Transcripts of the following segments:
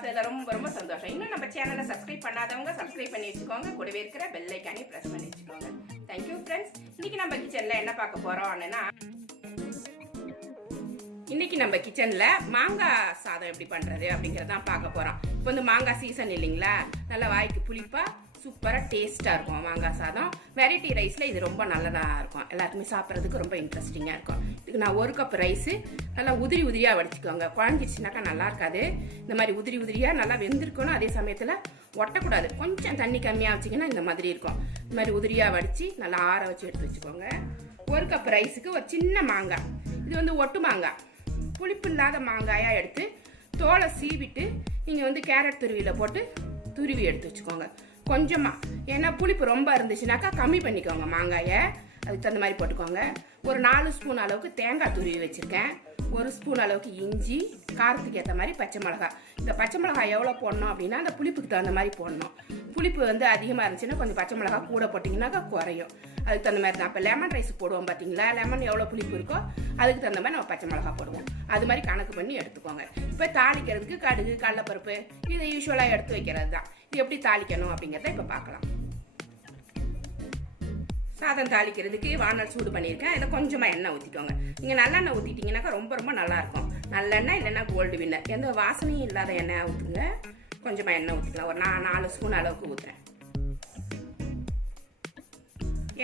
பார்த்ததுல ரொம்ப ரொம்ப சந்தோஷம். இன்னும் நம்ம சேனலை சப்ஸ்கிரைப் பண்ணாதவங்க சப்ஸ்கிரைப் பண்ணி வச்சுக்கோங்க. கூடவே இருக்கிற பெல் ஐக்கானே பிரஸ் பண்ணி வச்சுக்கோங்க. Thank you friends. இன்னைக்கு நம்ம கிச்சன்ல என்ன பார்க்க போறோம்னா, இன்னைக்கு நம்ம கிச்சன்ல மாங்காய் சாதம் எப்படி பண்றது அப்படிங்கறதான் பார்க்க போறோம். இப்போ வந்து மாங்காய் சீசன் இல்லைங்களா, நல்லா வாய்க்கு புளிப்பா சூப்பராக டேஸ்ட்டாக இருக்கும் மாங்காய் சாதம். வெரைட்டி ரைஸில் இது ரொம்ப நல்லதாக இருக்கும், எல்லாருக்குமே சாப்பிட்றதுக்கு ரொம்ப இன்ட்ரெஸ்டிங்காக இருக்கும். இதுக்கு நான் 1 கப் ரைஸு நல்லா உதிரி உதிரியாக வடிச்சுக்கோங்க. குழஞ்சிடுச்சுனாக்கா நல்லா இருக்காது. இந்த மாதிரி உதிரி உதிரியாக நல்லா வெந்திருக்கணும், அதே சமயத்தில் ஒட்டக்கூடாது. கொஞ்சம் தண்ணி கம்மியாக வச்சிங்கன்னா இந்த மாதிரி இருக்கும். இந்த மாதிரி உதிரியாக வடித்து நல்லா ஆற வச்சு எடுத்து வச்சுக்கோங்க. 1 கப் ரைஸுக்கு ஒரு சின்ன மாங்காய், இது வந்து ஒட்டு மாங்காய், புளிப்பு இல்லாத மாங்காயாக எடுத்து தோலை சீவிட்டு நீங்கள் வந்து கேரட் துருவியில் போட்டு துருவி எடுத்து வச்சுக்கோங்க கொஞ்சமா. ஏன்னா புளிப்பு ரொம்ப இருந்துச்சுனாக்கா கம்மி பண்ணிக்கோங்க மாங்காயை, அதுக்கு தகுந்த மாதிரி போட்டுக்கோங்க. ஒரு 4 ஸ்பூன் அளவுக்கு தேங்காய் துருவி வச்சுருக்கேன். 1 ஸ்பூன் அளவுக்கு இஞ்சி, காரத்துக்கு ஏற்ற மாதிரி பச்சை மிளகாய். இந்த பச்சை மிளகாய் எவ்வளோ போடணும் அப்படின்னா அந்த புளிப்புக்கு தகுந்த மாதிரி போடணும். புளிப்பு வந்து அதிகமாக இருந்துச்சுன்னா கொஞ்சம் பச்சை மிளகாய் கூட போட்டிங்கன்னாக்கா குறையும். அதுக்கு தகுந்த மாதிரி தான். இப்போ லெமன் ரைஸ் போடுவோம் பார்த்தீங்களா, லெமன் எவ்வளோ புளிப்பு இருக்கோ அதுக்கு தகுந்த மாதிரி நம்ம பச்சை மிளகாய் போடுவோம். அது மாதிரி கணக்கு பண்ணி எடுத்துக்கோங்க. இப்போ தாளிக்கிறதுக்கு கடுகு, கடலைப்பருப்பு இதை யூஸ்வலாக எடுத்து வைக்கிறது தான். இது எப்படி தாளிக்கணும் அப்படிங்கிறத இப்போ பார்க்கலாம். சாதம் தாளிக்கிறதுக்கு வானல் சூடு பண்ணியிருக்கேன். இதில் கொஞ்சமாக எண்ணெய் ஊற்றிக்கோங்க. நீங்கள் நல்லெண்ணெய் ஊற்றிட்டீங்கன்னாக்கா ரொம்ப ரொம்ப நல்லாயிருக்கும். நல்லெண்ணெய் இல்லைன்னா கோல்டு வின்னர், எந்த வாசனையும் இல்லாத எண்ணெய் ஊற்றுங்க. கொஞ்சமாக எண்ணெய் ஊற்றிக்கலாம். ஒரு 4 ஸ்பூன் அளவுக்கு ஊற்றுறேன்.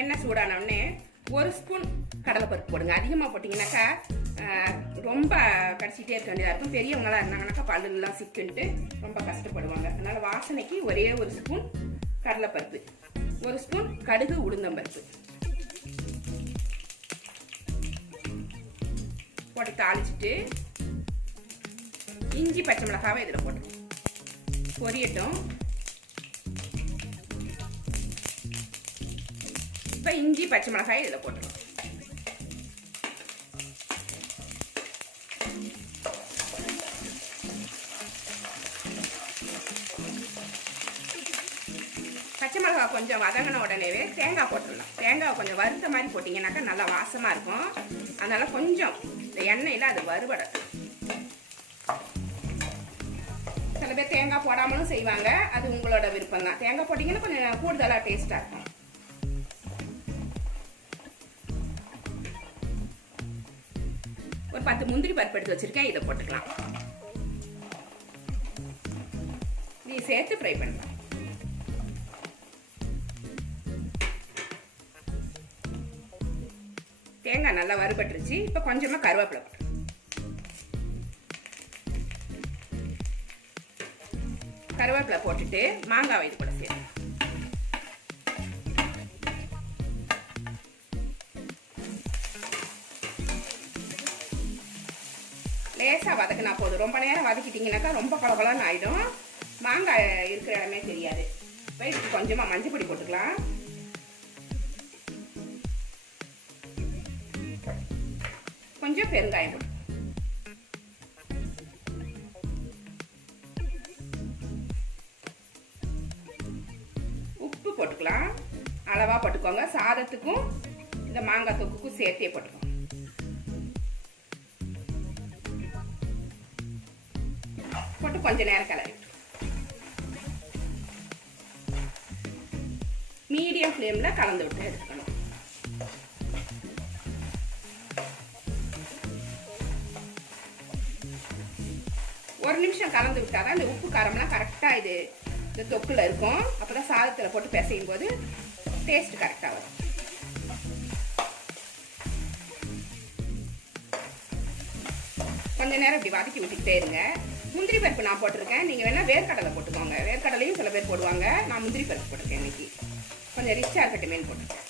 எண்ணெய் சூடானோடனே 1 ஸ்பூன் கடலைப்பருப்பு போடுங்க. அதிகமாக போட்டிங்கனாக்கா ரொம்ப கடிச்சிட்டே இருக்க வேண்டியதாக இருக்கும். பெரியவங்களாம் இருந்தாங்கனாக்கா பல்லுலாம் சிக்குன்ட்டு ரொம்ப கஷ்டப்படுவாங்க. அதனால் வாசனைக்கு ஒரே 1 ஸ்பூன் கடலைப்பருப்பு, 1 ஸ்பூன் கடுகு, உளுந்தம்பருப்பு போட்டு தாளிச்சுட்டு இஞ்சி பச்சை மிளகாவை இதில் போட்டுருவோம். பொரியட்டும். இப்போ இஞ்சி பச்சை மிளகாய் இதில் போட்டுருவோம். பச்சை மிளகாய் கொஞ்சம் வதங்கின உடனேவே தேங்காய் போட்டுடலாம். தேங்காய் கொஞ்சம் வறுத்த மாதிரி போட்டிங்கனாக்கா நல்லா வாசமாக இருக்கும். அதனால் கொஞ்சம் இந்த எண்ணெயில் அது வறுபடட்டும். சில பேர் தேங்காய் போடாமலும் செய்வாங்க, அது உங்களோட விருப்பம் தான். தேங்காய் போட்டிங்கன்னா கொஞ்சம் கூடுதலாக டேஸ்ட்டாக இருக்கும். ஒரு 10 முந்திரி பருப்பு எடுத்து வச்சிருக்கேன், இதை போட்டுக்கலாம். நீ சேர்த்து ஃப்ரை பண்ணலாம். தேங்காய் நல்லா வறுபட்டுருச்சு. இப்போ கொஞ்சமாக கருவேப்பிலை போட்டு கருவேப்பிலை போட்டுட்டு மாங்காய் இது கூட சேர்த்து லேசாக வதக்கினா போதும். ரொம்ப நேரம் வதக்கிட்டீங்கன்னாக்கா ரொம்ப கலகலன்னு ஆகிடும். மாங்காய் இருக்கிற இடமே தெரியாது. இப்போ இதுக்கு கொஞ்சமாக மஞ்சள் பொடி போட்டுக்கலாம். கொஞ்சம் பெருங்காயம் போட்டு உப்பு போட்டுக்கலாம். அளவா போட்டுக்கோங்க. சாதத்துக்கும் இந்த மாங்காய் தொக்குக்கும் சேர்த்தே போட்டுக்கோங்க. போட்டு கொஞ்ச நேரம் கிளறி மீடியம் ஃப்ளேம்ல கலந்து விட்டு எடுத்துக்கணும். ஒரு நிமிஷம் கலந்து விட்டாதான் இந்த உப்பு காரம்லாம் கரெக்டாக இது இந்த தொக்குல இருக்கும். அப்போதான் சாதத்தில் போட்டு பிசையும் போது டேஸ்ட் கரெக்டாக வரும். கொஞ்ச நேரம் இப்படி வதக்கி விட்டுக்கிட்டே இருங்க. முந்திரி பருப்பு நான் போட்டிருக்கேன், நீங்கள் வேணால் வேர்க்கடலை போட்டுக்கோங்க. வேர்க்கடலையும் சில பேர் போடுவாங்க, நான் முந்திரி பருப்பு போட்டிருக்கேன். இன்னைக்கு கொஞ்சம் ரிச்சாக இருக்கட்டுமேனு போட்டிருக்கேன்.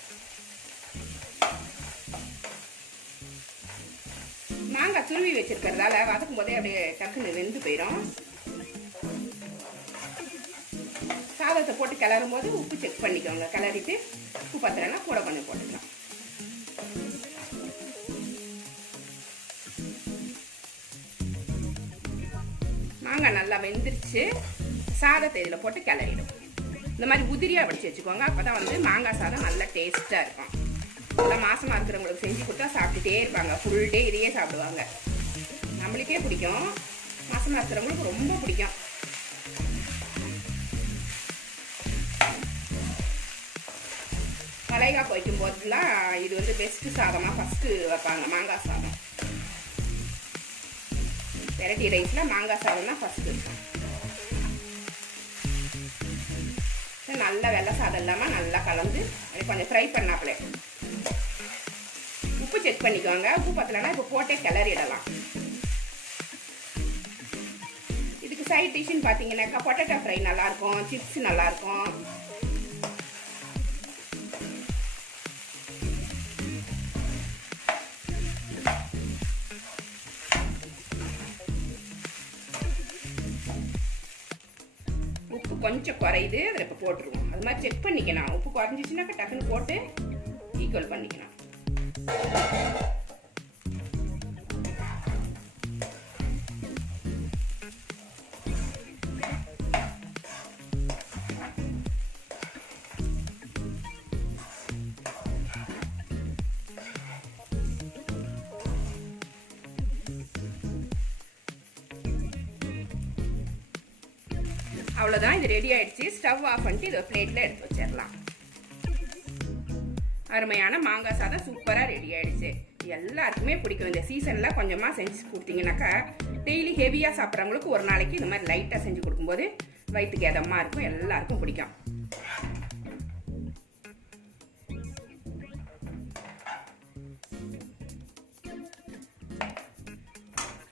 மாங்காய் துருவி வச்சிருக்கிறதால வதக்கும் போதே அப்படியே டக்குன்னு வெந்து போயிடும். சாதத்தை போட்டு கிளறும் போது உப்பு செக் பண்ணிக்கோங்க. கிளறிட்டு உப்பு பத்தலைன்னா கூட கொஞ்சம் போட்டுக்கலாம். மாங்காய் நல்லா வெந்துருச்சு. சாதத்தை இதில் போட்டு கிளறிடும். இந்த மாதிரி உதிரியாக வடிச்சு வச்சுக்கோங்க. அப்போ தான் வந்து மாங்காய் சாதம் நல்லா டேஸ்ட்டாக இருக்கும். நல்லா மாசமாக இருக்கிறவங்களுக்கு செஞ்சு கொடுத்தா சாப்பிட்டுட்டே இருப்பாங்க. ஃபுல் டே இதையே சாப்பிடுவாங்க. நம்மளுக்கே பிடிக்கும், மாசமாக இருக்கிறவங்களுக்கு ரொம்ப பிடிக்கும். வளைகாப்பு வைக்கும் போதுலாம் இது வந்து பெஸ்ட்டு சாதமாக ஃபஸ்ட்டு வைப்பாங்க, மாங்காய் சாதம். வெரைட்டி ரைஸில் மாங்காய் சாதம் தான் ஃபஸ்ட்டு இருக்கும். நல்லா வெள்ளை சாதம் இல்லாமல் நல்லா கலந்து கொஞ்சம் ஃப்ரை பண்ணாப்புல. உப்பு செக் பண்ணிக்கோங்க, உப்பு பத்தலைன்னா இப்போ போட்டே கிளறிடலாம். இதுக்கு சைட் டிஷ்ஷுன்னு பார்த்தீங்கன்னாக்கா பொட்டேட்டோ ஃப்ரை நல்லாயிருக்கும், சிப்ஸ் நல்லாயிருக்கும். உப்பு கொஞ்சம் குறையுது, அதில் இப்போ போட்டுருவோம். அது மாதிரி செக் பண்ணிக்கலாம். உப்பு குறைஞ்சிச்சுனாக்கா டக்குன்னு போட்டு ஈக்குவல் பண்ணிக்கலாம். அவ்வளோதான், இது ரெடி ஆயிடுச்சு. ஸ்டவ் ஆஃப் பண்ணிட்டு இதை பிளேட்டில் எடுத்து வச்சிடலாம். அருமையான மாங்காய் சாதம் சூப்பராக ரெடி ஆயிடுச்சு. எல்லாருக்குமே பிடிக்கும். இந்த சீசனில் கொஞ்சமாக செஞ்சு கொடுத்தீங்கன்னாக்கா டெய்லி ஹெவியாக சாப்பிட்றவங்களுக்கு ஒரு நாளைக்கு இந்த மாதிரி லைட்டாக செஞ்சு கொடுக்கும்போது வயிற்றுக்கு எதமாக இருக்கும், எல்லாருக்கும் பிடிக்கும்.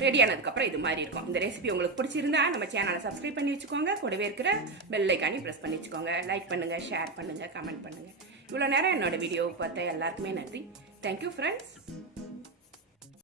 ரெடி ஆனதுக்கப்புறம் இது மாதிரி இருக்கும். இந்த ரெசிபி உங்களுக்கு பிடிச்சிருந்தா நம்ம சேனலை சப்ஸ்கிரைப் பண்ணி வச்சுக்கோங்க. கூடவே இருக்கிற பெல் ஐக்கானையும் ப்ரெஸ் பண்ணி வச்சுக்கோங்க. லைக் பண்ணுங்கள், ஷேர் பண்ணுங்கள், கமெண்ட் பண்ணுங்கள். இவ்வளோ நேரம் என்னோட வீடியோவை பார்த்த எல்லாருக்குமே நன்றி. Thank you friends.